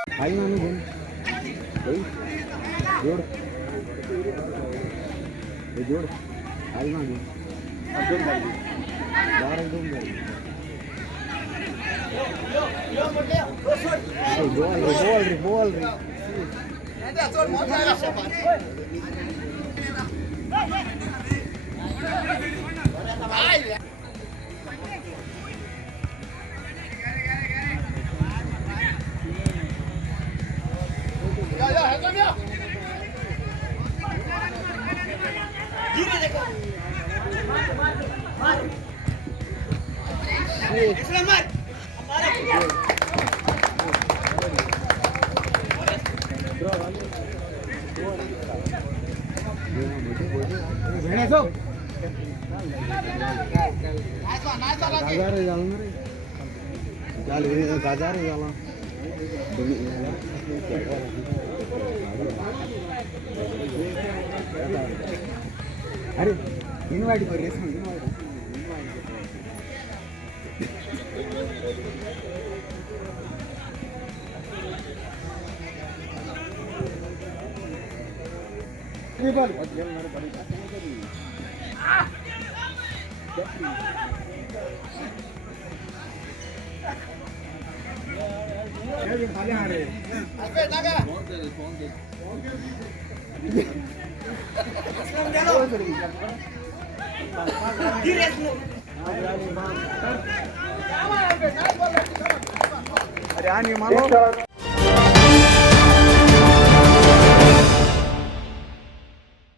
आई मानू घेऊन जोड जोड आई मानू दोन गाडी बारा दोन गाडी बोल रे अरे इनवाइट कर अरे आणि मला